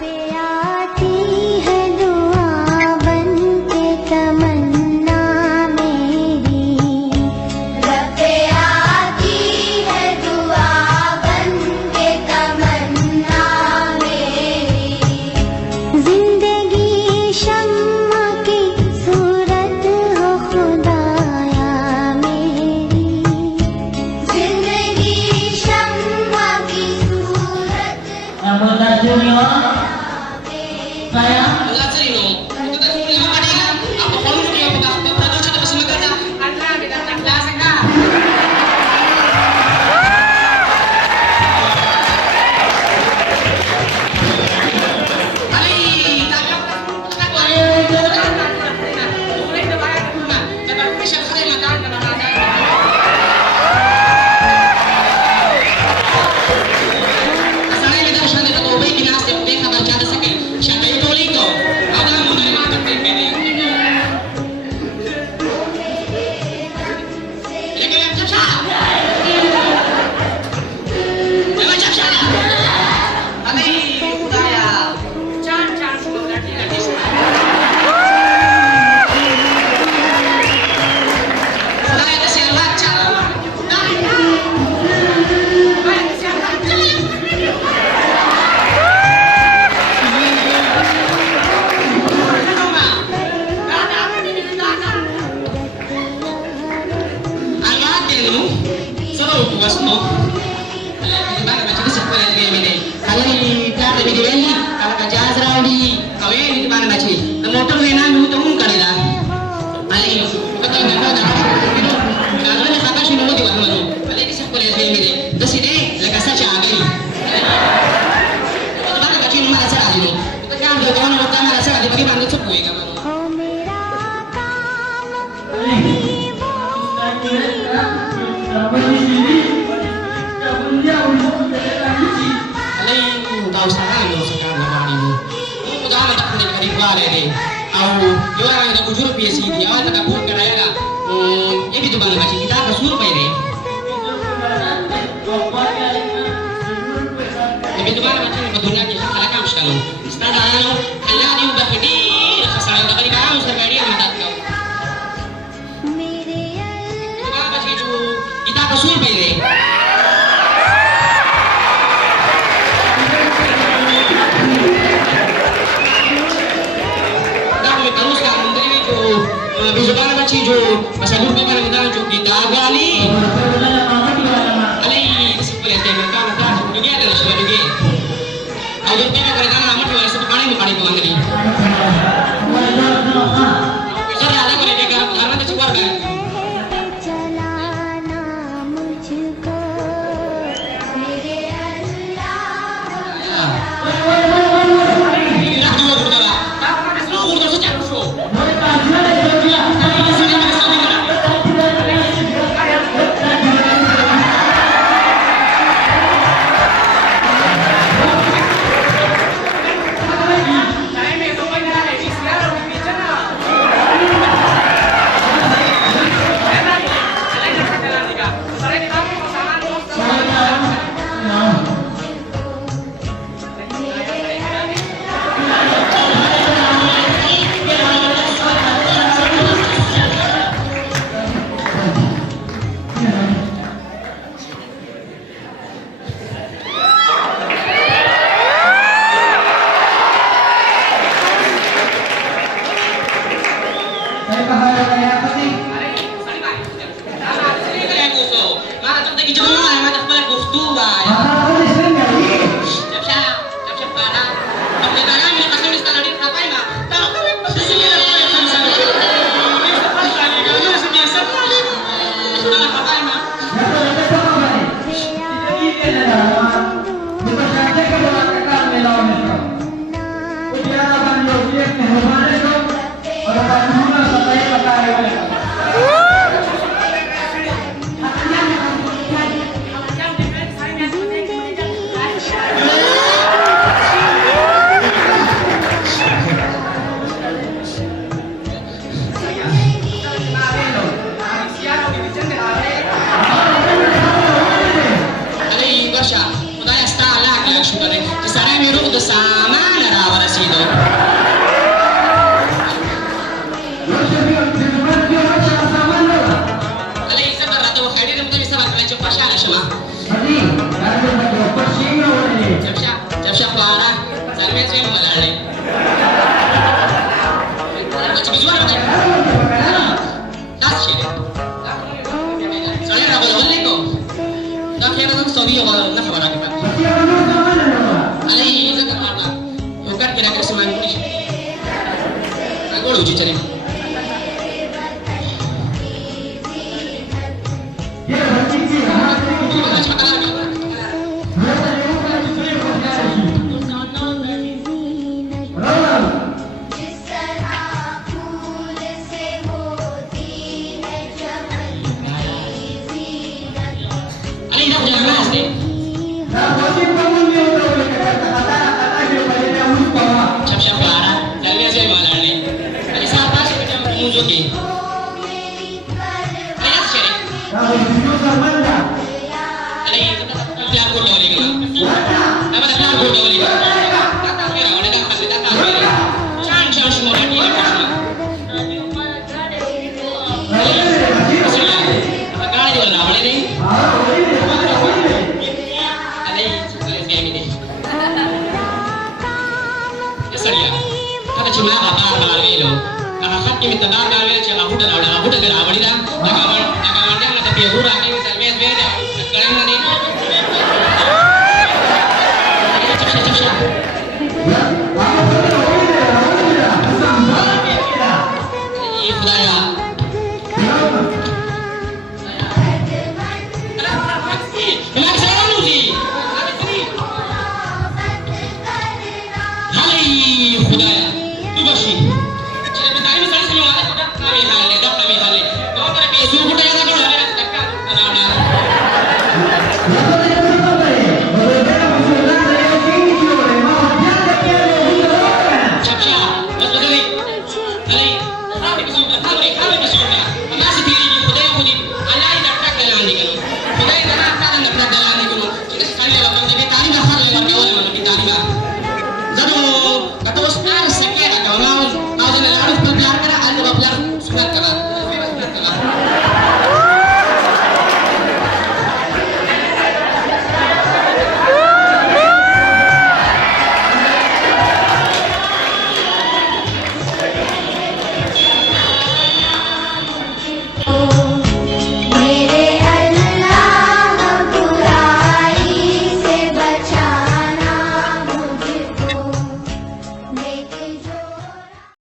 पे आती है दुआ बन के तमन्ना मेरी, रब पे आती है दुआ बन के तमन्ना मेरी। जिंदगी शम्मा की सूरत हो खुदाया मेरी, जिंदगी शम्मा की सूरत। Saya belajar itu. Itu kan lima tadi kan. Apa kalau dia produksi itu masih maganda? Anda kita tak kelas kan? Ali, tak boleh dibayar dulu. Jangan pressure saya makan dan ada. Asalnya kita harus ada tahu baik kita harus देखा बच्चा से के शायद टोली को आधा मुंडे मार करते हैं लेकिन अच्छा मैं अच्छा अभी खुदाया चार चार सुबह लड़की का दिस खुदाया तो से अच्छा Wasno, di mana macam tu sekolah dia ini. Kalau ini pihak lebih dewasa, kalau kerja Azraudi, kau ini di mana macam? Motor mana mu tu mungkin ada. Ali, kita ni ada. Kalau ni kata sih mau diwar malu. Kalau di sekolah dia ini, tu sini lekas saja agak. Di mana macam mana saja ini. Kita kan dia orang orang mana saja bagi bantu cukup ya kamu. Tahu sekarang lo sekarang apa ini? Kita ada tak punya kali keluar ini. Tahu, yo orang yang bujur PSC dia awak tak pun kerja kan? Ini tu bang macam kita apa suruh bayar ni? Ini tu bang macam betulnya kita kalau kamu sekarang, sekarang kalau dia ubah ini, sekarang kita ni kamu sekarang dia minta kau. Itu bang macam itu kita apa suruh bayar ni? Bisokan macam itu, pasal lupa kalau kita macam kita gali. Ali sekolah dia mereka macam dunia adalah sekolah dunia. Kalau kita kalau kita nama tu ada sepakan ini kali bukan kali. Jadi ada kalau dia karena dia cukup kan. para. Salve saya malalay. Bijuan apa? Das sih. Soalnya kalau boleh kok. Tak kira tuh sobi kalau nak kabar apa. Alai itu kan apa? Bukan kira-kira semangat ni. Aku uji cari. जिस तरह फूल से होती है चमन की जीनत Alai dah jangan bahas deh. Siap-siap para. Salve saya malalay. Alai siapa sih macam muncul ke? ओ मेरी परवाह Alai sih. Alai itu tak keluar kau dah boleh. Nama tak keluar kau dah boleh. Tak kira orang dah kasih tak kira. Chance semua dah ni. Agak dia lah boleh ni. Alai sudah saya ni. Ya saya. Kata cuma apa ni lo. Kakak kami tengah kami cakap aku dah berawal dah. Agak dia nak tapi aku dah ni salve saya. Sekarang ni. Siap. Ini budaya. Kenapa saya lalu sih? Hai budaya. Tu basi. Jadi betari misalnya semua ada dah kami hale. Kau tak besu budaya tak ada dekat. Ada. Siap. Bos budaya. Alai. Kami besu. Masih diri budaya pun alai dah tak dalam ni kan. Budaya dah tak dalam ni kan. Jadi sekali orang jadi tari dah hal yang orang orang di tari dah. Jadi kata ustaz sekian atau orang jangan harus belajar kerana anda belajar surat kerana